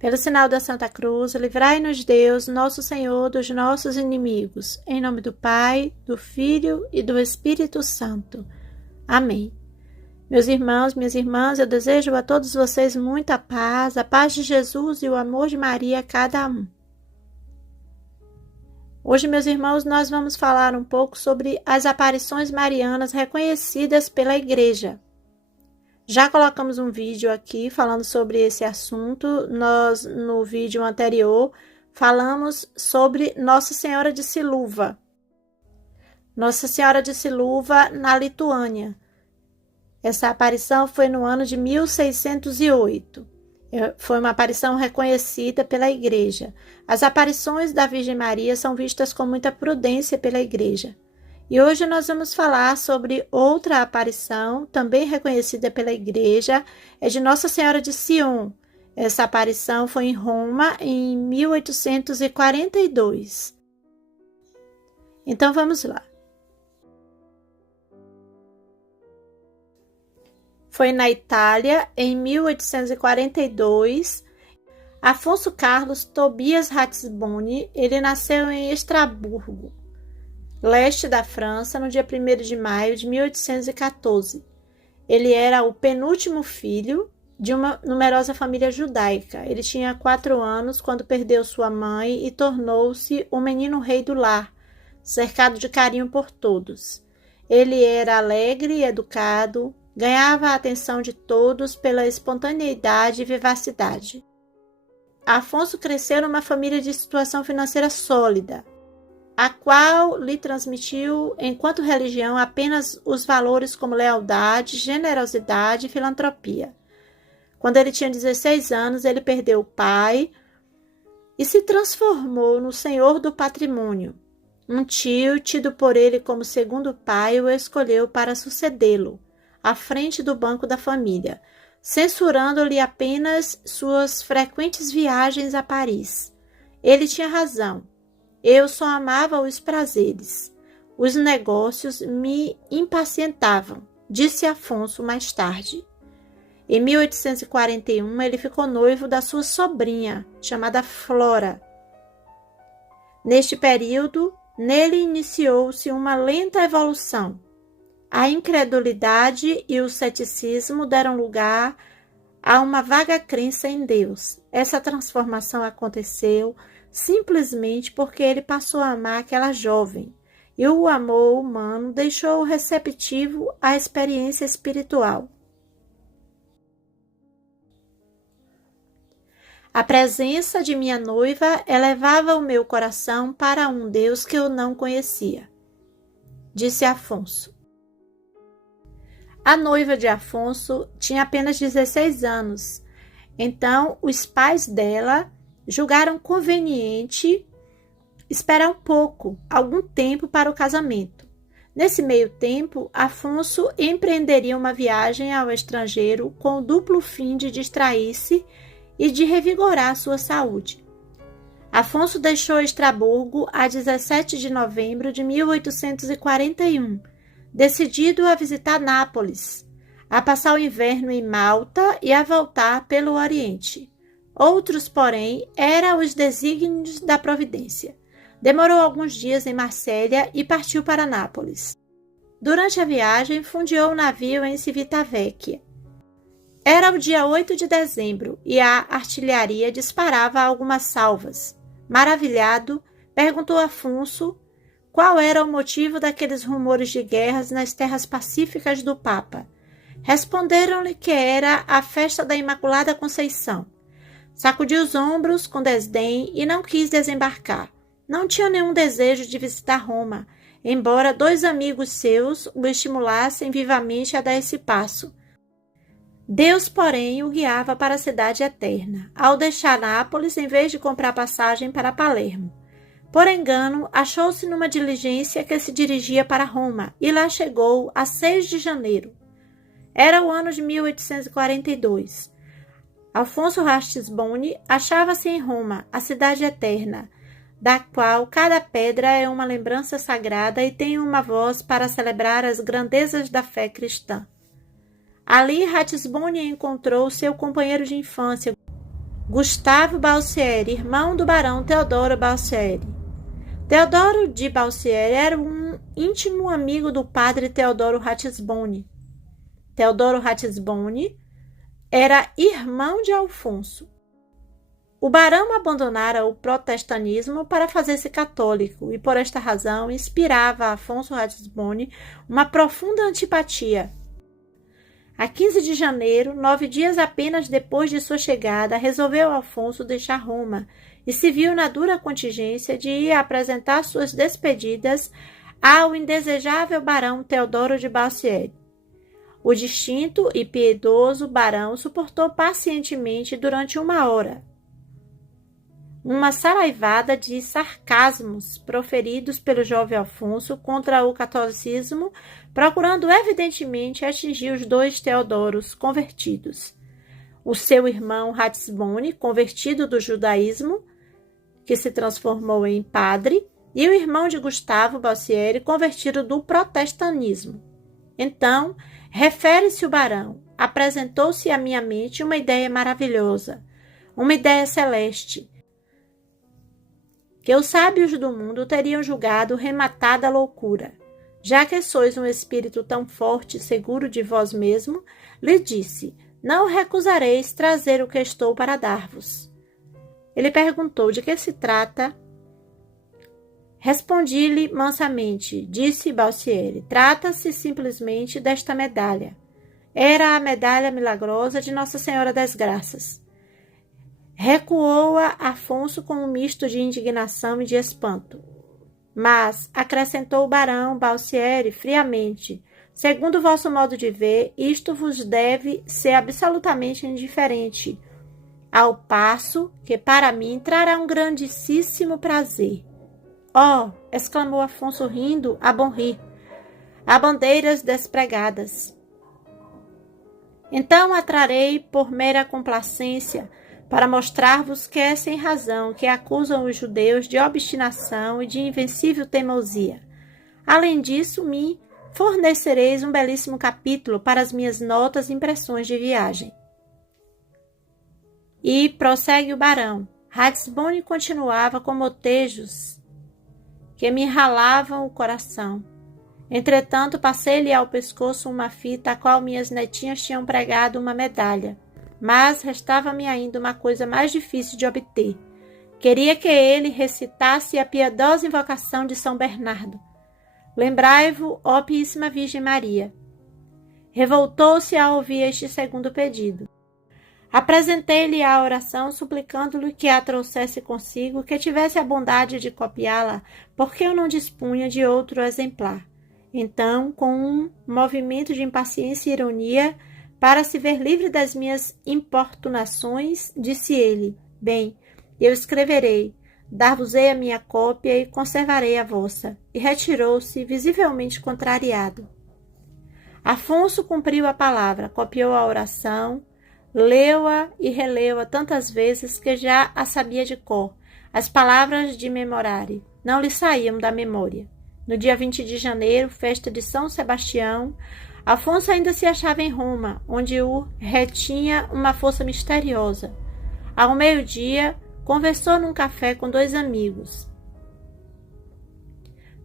Pelo sinal da Santa Cruz, livrai-nos Deus, nosso Senhor, dos nossos inimigos. Em nome do Pai, do Filho e do Espírito Santo. Amém. Meus irmãos, minhas irmãs, eu desejo a todos vocês muita paz, a paz de Jesus e o amor de Maria a cada um. Hoje, meus irmãos, nós vamos falar um pouco sobre as aparições marianas reconhecidas pela Igreja. Já colocamos um vídeo aqui falando sobre esse assunto. Nós, no vídeo anterior, falamos sobre Nossa Senhora de Siluva. Nossa Senhora de Siluva, na Lituânia. Essa aparição foi no ano de 1608. Foi uma aparição reconhecida pela Igreja. As aparições da Virgem Maria são vistas com muita prudência pela Igreja. E hoje nós vamos falar sobre outra aparição, também reconhecida pela Igreja, é de Nossa Senhora de Sion. Essa aparição foi em Roma em 1842. Então vamos lá. Foi na Itália, em 1842, Afonso Carlos Tobias Ratisbonne, ele nasceu em Estrasburgo, leste da França, no dia 1º de maio de 1814. Ele era o penúltimo filho de uma numerosa família judaica. Ele tinha 4 anos quando perdeu sua mãe e tornou-se o menino rei do lar, cercado de carinho por todos. Ele era alegre e educado, ganhava a atenção de todos pela espontaneidade e vivacidade. Afonso cresceu numa família de situação financeira sólida, a qual lhe transmitiu, enquanto religião, apenas os valores como lealdade, generosidade e filantropia. Quando ele tinha 16 anos, ele perdeu o pai e se transformou no senhor do patrimônio. Um tio, tido por ele como segundo pai, o escolheu para sucedê-lo, à frente do banco da família, censurando-lhe apenas suas frequentes viagens a Paris. Ele tinha razão. Eu só amava os prazeres. Os negócios me impacientavam, disse Afonso mais tarde. Em 1841, ele ficou noivo da sua sobrinha, chamada Flora. Neste período, nele iniciou-se uma lenta evolução. A incredulidade e o ceticismo deram lugar a uma vaga crença em Deus. Essa transformação aconteceu simplesmente porque ele passou a amar aquela jovem, e o amor humano deixou-o receptivo à experiência espiritual. A presença de minha noiva elevava o meu coração para um Deus que eu não conhecia, disse Afonso. A noiva de Afonso tinha apenas 16 anos, então os pais dela julgaram conveniente esperar um pouco, algum tempo para o casamento. Nesse meio tempo, Afonso empreenderia uma viagem ao estrangeiro com o duplo fim de distrair-se e de revigorar sua saúde. Afonso deixou Estrasburgo a 17 de novembro de 1841, decidido a visitar Nápoles, a passar o inverno em Malta e a voltar pelo Oriente. Outros, porém, eram os desígnios da providência. Demorou alguns dias em Marsella e partiu para Nápoles. Durante a viagem, fundiu o navio em Civitavecchia. Era o dia 8 de dezembro e a artilharia disparava algumas salvas. Maravilhado, perguntou a Afonso qual era o motivo daqueles rumores de guerras nas terras pacíficas do Papa. Responderam-lhe que era a festa da Imaculada Conceição. Sacudiu os ombros com desdém e não quis desembarcar. Não tinha nenhum desejo de visitar Roma, embora 2 amigos seus o estimulassem vivamente a dar esse passo. Deus, porém, o guiava para a cidade eterna, ao deixar Nápoles em vez de comprar passagem para Palermo. Por engano, achou-se numa diligência que se dirigia para Roma e lá chegou a 6 de janeiro. Era o ano de 1842. Afonso Ratisbonne achava-se em Roma, a cidade eterna, da qual cada pedra é uma lembrança sagrada e tem uma voz para celebrar as grandezas da fé cristã. Ali, Ratisbonne encontrou seu companheiro de infância, Gustavo Balsieri, irmão do barão Teodoro Balsieri. Teodoro de Balsieri era um íntimo amigo do padre Teodoro Ratisbonne. Teodoro Ratisbonne era irmão de Afonso. O barão abandonara o protestantismo para fazer-se católico e, por esta razão, inspirava a Afonso Ratisbonne uma profunda antipatia. A 15 de janeiro, 9 dias apenas depois de sua chegada, resolveu Afonso deixar Roma e se viu na dura contingência de ir apresentar suas despedidas ao indesejável barão Teodoro de Balsieri. O distinto e piedoso barão suportou pacientemente durante 1 hora uma saraivada de sarcasmos proferidos pelo jovem Afonso contra o catolicismo, procurando evidentemente atingir os 2 Teodoros convertidos. O seu irmão Ratisbonne, convertido do judaísmo, que se transformou em padre, e o irmão de Gustavo Balsieri, convertido do protestantismo. Então, refere-se o barão, apresentou-se à minha mente uma ideia maravilhosa, uma ideia celeste, que os sábios do mundo teriam julgado rematada loucura. Já que sois um espírito tão forte e seguro de vós mesmo, lhe disse, não recusareis trazer o que estou para dar-vos. Ele perguntou de que se trata. Respondi-lhe mansamente, disse Balsieri, trata-se simplesmente desta medalha. Era a medalha milagrosa de Nossa Senhora das Graças. Recuou-a Afonso com um misto de indignação e de espanto. Mas, acrescentou o barão Balsieri friamente, segundo vosso modo de ver, isto vos deve ser absolutamente indiferente, ao passo que para mim trará um grandíssimo prazer. Oh! Exclamou Afonso rindo a bom rir. Há bandeiras despregadas. Então a trarei por mera complacência, para mostrar-vos que é sem razão que acusam os judeus de obstinação e de invencível teimosia. Além disso, me fornecereis um belíssimo capítulo para as minhas notas e impressões de viagem. E prossegue o barão. Ratisbonne continuava com motejos que me ralavam o coração. Entretanto, passei-lhe ao pescoço uma fita a qual minhas netinhas tinham pregado uma medalha. Mas restava-me ainda uma coisa mais difícil de obter. Queria que ele recitasse a piedosa invocação de São Bernardo. Lembrai-vos, ó Píssima Virgem Maria. Revoltou-se ao ouvir este segundo pedido. Apresentei-lhe a oração, suplicando-lhe que a trouxesse consigo, que tivesse a bondade de copiá-la, porque eu não dispunha de outro exemplar. Então, com um movimento de impaciência e ironia, para se ver livre das minhas importunações, disse ele, bem, eu escreverei, dar-vos-ei a minha cópia e conservarei a vossa. E retirou-se, visivelmente contrariado. Afonso cumpriu a palavra, copiou a oração, leu-a e releu-a tantas vezes que já a sabia de cor. As palavras de memorare não lhe saíam da memória. No dia 20 de janeiro, festa de São Sebastião, Afonso ainda se achava em Roma, onde o retinha uma força misteriosa. Ao meio-dia, conversou num café com 2 amigos.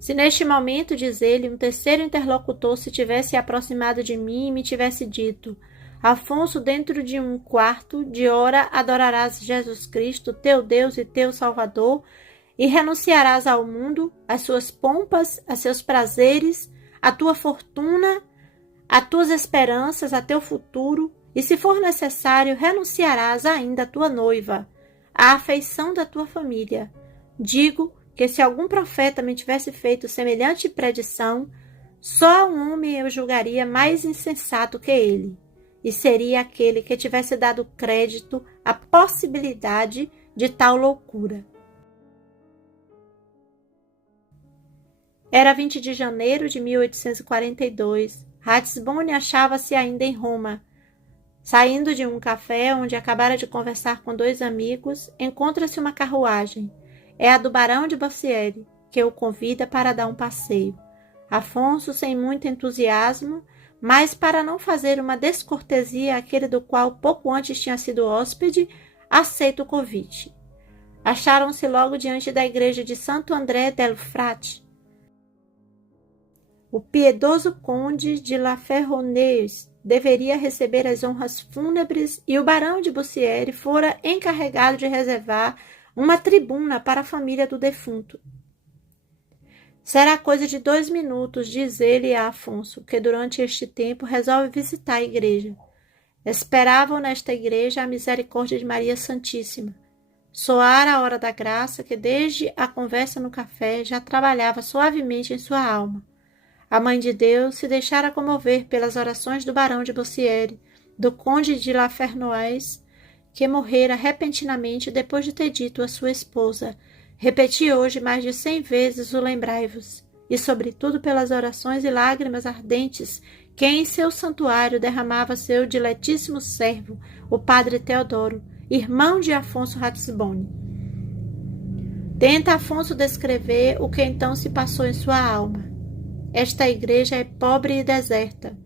Se neste momento, diz ele, um terceiro interlocutor se tivesse aproximado de mim e me tivesse dito, Afonso, dentro de 1/4 de hora adorarás Jesus Cristo, teu Deus e teu Salvador, e renunciarás ao mundo, às suas pompas, a seus prazeres, à tua fortuna, a tuas esperanças, a teu futuro, e se for necessário, renunciarás ainda à tua noiva, à afeição da tua família. Digo que se algum profeta me tivesse feito semelhante predição, só um homem eu julgaria mais insensato que ele, e seria aquele que tivesse dado crédito à possibilidade de tal loucura. Era 20 de janeiro de 1842. Ratisbonne achava-se ainda em Roma. Saindo de um café onde acabara de conversar com 2 amigos, encontra-se uma carruagem. É a do barão de Balsieri, que o convida para dar um passeio. Afonso, sem muito entusiasmo, mas para não fazer uma descortesia àquele do qual pouco antes tinha sido hóspede, aceita o convite. Acharam-se logo diante da igreja de Santo André del Frate. O piedoso conde de La Ferronneys deveria receber as honras fúnebres e o barão de Bussiere fora encarregado de reservar uma tribuna para a família do defunto. Será coisa de 2 minutos, diz ele a Afonso, que durante este tempo resolve visitar a igreja. Esperavam nesta igreja a misericórdia de Maria Santíssima. Soara a hora da graça que desde a conversa no café já trabalhava suavemente em sua alma. A Mãe de Deus se deixara comover pelas orações do barão de Bussiere, do conde de La Ferronneys, que morrera repentinamente depois de ter dito à sua esposa: repeti hoje mais de 100 vezes o lembrai-vos, e sobretudo pelas orações e lágrimas ardentes que em seu santuário derramava seu diletíssimo servo, o padre Teodoro, irmão de Afonso Ratisbonne. Tenta Afonso descrever o que então se passou em sua alma. Esta igreja é pobre e deserta.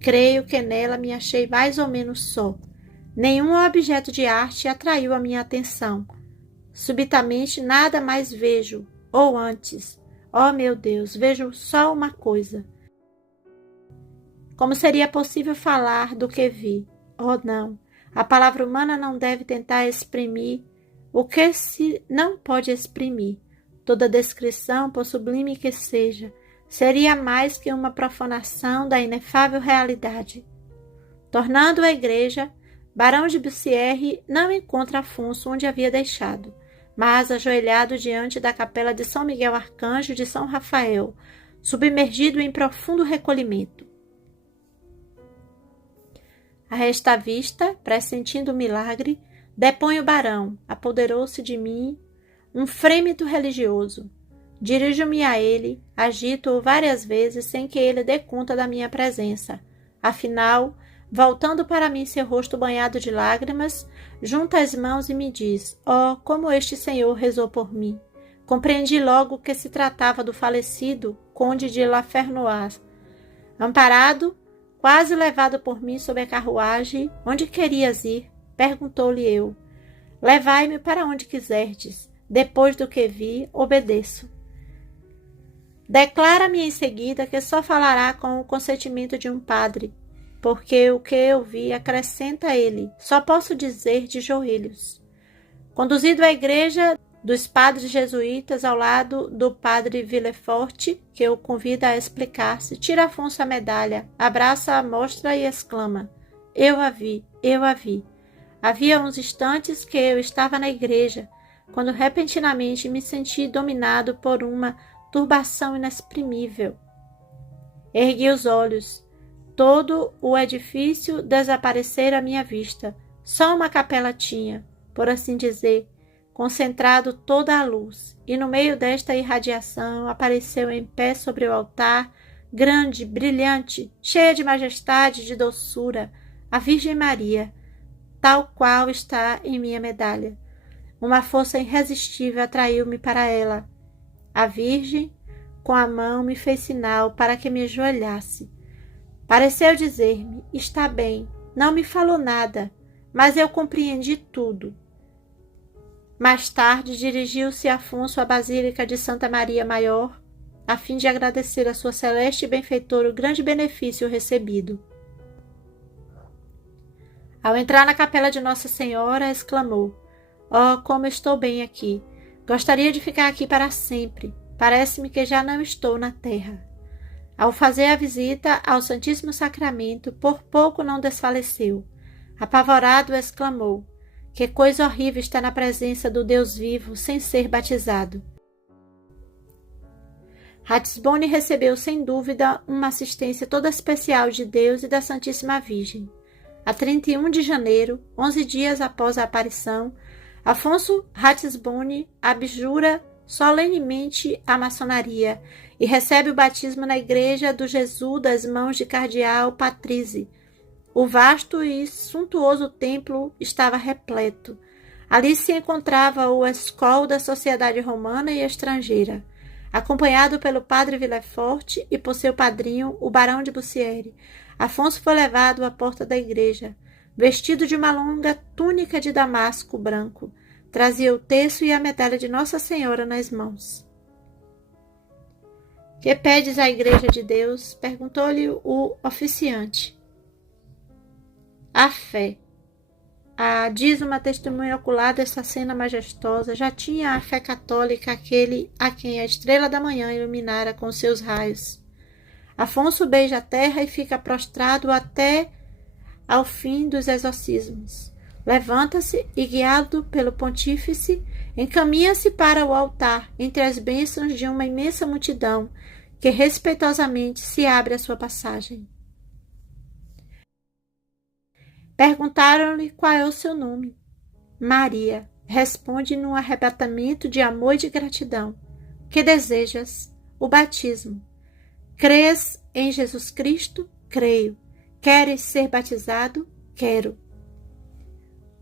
Creio que nela me achei mais ou menos só. Nenhum objeto de arte atraiu a minha atenção. Subitamente nada mais vejo, ou antes, ó meu Deus, vejo só uma coisa. Como seria possível falar do que vi? Oh não, a palavra humana não deve tentar exprimir o que se não pode exprimir. Toda descrição, por sublime que seja, seria mais que uma profanação da inefável realidade. Tornando à igreja, Barão de Bussiere não encontra Afonso onde havia deixado, mas ajoelhado diante da capela de São Miguel Arcanjo e de São Rafael, submergido em profundo recolhimento. A esta vista, pressentindo o milagre, depõe o barão, apoderou-se de mim um frêmito religioso. Dirijo-me a ele, agito-o várias vezes sem que ele dê conta da minha presença. Afinal, voltando para mim seu rosto banhado de lágrimas, junta as mãos e me diz: oh, como este senhor rezou por mim. Compreendi logo que se tratava do falecido conde de La Ferronneys. Amparado, quase levado por mim sob a carruagem, onde querias ir? Perguntou-lhe eu. Levai-me para onde quiserdes. Depois do que vi, obedeço. Declara-me em seguida que só falará com o consentimento de um padre, porque o que eu vi acrescenta ele, só posso dizer de joelhos. Conduzido à igreja dos padres jesuítas ao lado do padre Villefort, que o convida a explicar-se, tira Afonso a medalha, abraça a mostra e exclama: eu a vi, eu a vi. Havia uns instantes que eu estava na igreja, quando repentinamente me senti dominado por uma turbação inexprimível. Ergui os olhos. Todo o edifício desaparecera à minha vista. Só uma capela tinha, por assim dizer, concentrado toda a luz, e no meio desta irradiação apareceu em pé sobre o altar, grande, brilhante, cheia de majestade e de doçura, a Virgem Maria, tal qual está em minha medalha. Uma força irresistível atraiu-me para ela. A Virgem, com a mão, me fez sinal para que me ajoelhasse. Pareceu dizer-me: está bem, não me falou nada, mas eu compreendi tudo. Mais tarde, dirigiu-se Afonso à Basílica de Santa Maria Maior, a fim de agradecer a sua celeste benfeitora o grande benefício recebido. Ao entrar na capela de Nossa Senhora, exclamou: oh, como estou bem aqui! Gostaria de ficar aqui para sempre. Parece-me que já não estou na terra. Ao fazer a visita ao Santíssimo Sacramento, por pouco não desfaleceu. Apavorado, exclamou: que coisa horrível está na presença do Deus vivo sem ser batizado. Ratisbonne recebeu sem dúvida uma assistência toda especial de Deus e da Santíssima Virgem. A 31 de janeiro, 11 dias após a aparição, Afonso Ratisbonne abjura solenemente a maçonaria e recebe o batismo na igreja do Jesus das mãos de cardeal Patrizzi. O vasto e suntuoso templo estava repleto. Ali se encontrava o escol da sociedade romana e estrangeira. Acompanhado pelo padre Villefort e por seu padrinho, o barão de Bussiere, Afonso foi levado à porta da igreja. vestido de uma longa túnica de damasco branco, trazia o terço e a medalha de Nossa Senhora nas mãos. Que pedes à Igreja de Deus? Perguntou-lhe o oficiante. A fé. Diz uma testemunha ocular dessa cena majestosa, já tinha a fé católica aquele a quem a estrela da manhã iluminara com seus raios. Afonso beija a terra e fica prostrado até ao fim dos exorcismos. Levanta-se e, guiado pelo pontífice, encaminha-se para o altar entre as bênçãos de uma imensa multidão que respeitosamente se abre à sua passagem. Perguntaram-lhe qual é o seu nome. Maria, responde num arrebatamento de amor e de gratidão. Que desejas? O batismo. Crês em Jesus Cristo? Creio. Queres ser batizado? Quero.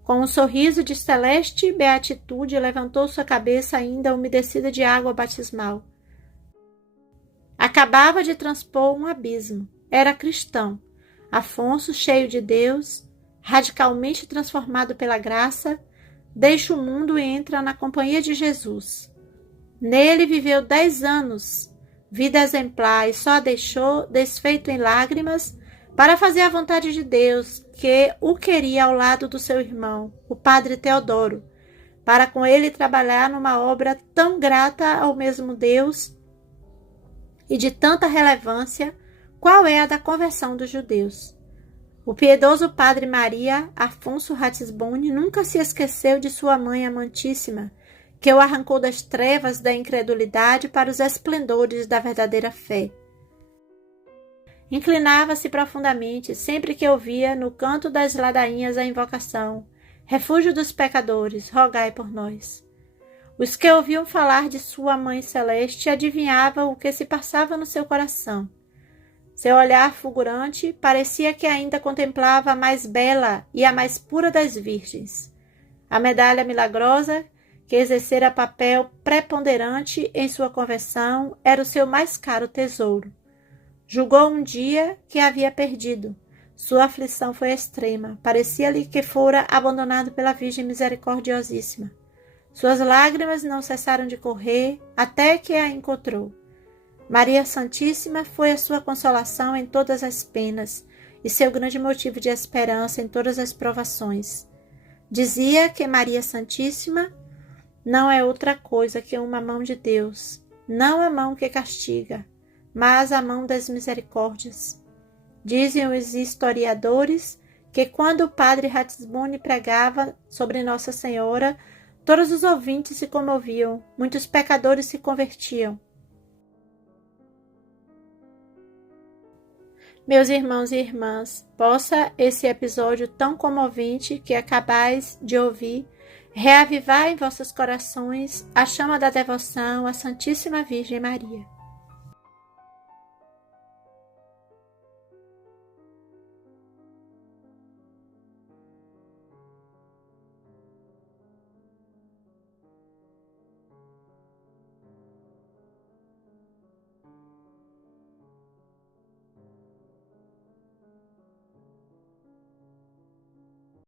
Com um sorriso de celeste beatitude, levantou sua cabeça ainda umedecida de água batismal. Acabava de transpor um abismo. Era cristão. Afonso, cheio de Deus, radicalmente transformado pela graça, deixa o mundo e entra na companhia de Jesus. Nele viveu 10 anos, vida exemplar, e só a deixou, desfeito em lágrimas, para fazer a vontade de Deus, que o queria ao lado do seu irmão, o padre Teodoro, para com ele trabalhar numa obra tão grata ao mesmo Deus e de tanta relevância, qual é a da conversão dos judeus. O piedoso padre Maria Afonso Ratisbonne nunca se esqueceu de sua mãe amantíssima, que o arrancou das trevas da incredulidade para os esplendores da verdadeira fé. Inclinava-se profundamente, sempre que ouvia no canto das ladainhas a invocação: refúgio dos pecadores, rogai por nós. Os que ouviam falar de sua Mãe Celeste adivinhavam o que se passava no seu coração. Seu olhar fulgurante parecia que ainda contemplava a mais bela e a mais pura das virgens. A medalha milagrosa, que exercera papel preponderante em sua conversão, era o seu mais caro tesouro. Julgou um dia que a havia perdido. Sua aflição foi extrema. Parecia-lhe que fora abandonado pela Virgem Misericordiosíssima. Suas lágrimas não cessaram de correr até que a encontrou. Maria Santíssima foi a sua consolação em todas as penas e seu grande motivo de esperança em todas as provações. Dizia que Maria Santíssima não é outra coisa que uma mão de Deus, não a mão que castiga, mas a mão das misericórdias. Dizem os historiadores que quando o padre Ratisbonne pregava sobre Nossa Senhora, todos os ouvintes se comoviam, muitos pecadores se convertiam. Meus irmãos e irmãs, possa esse episódio tão comovente que acabais de ouvir reavivar em vossos corações a chama da devoção à Santíssima Virgem Maria.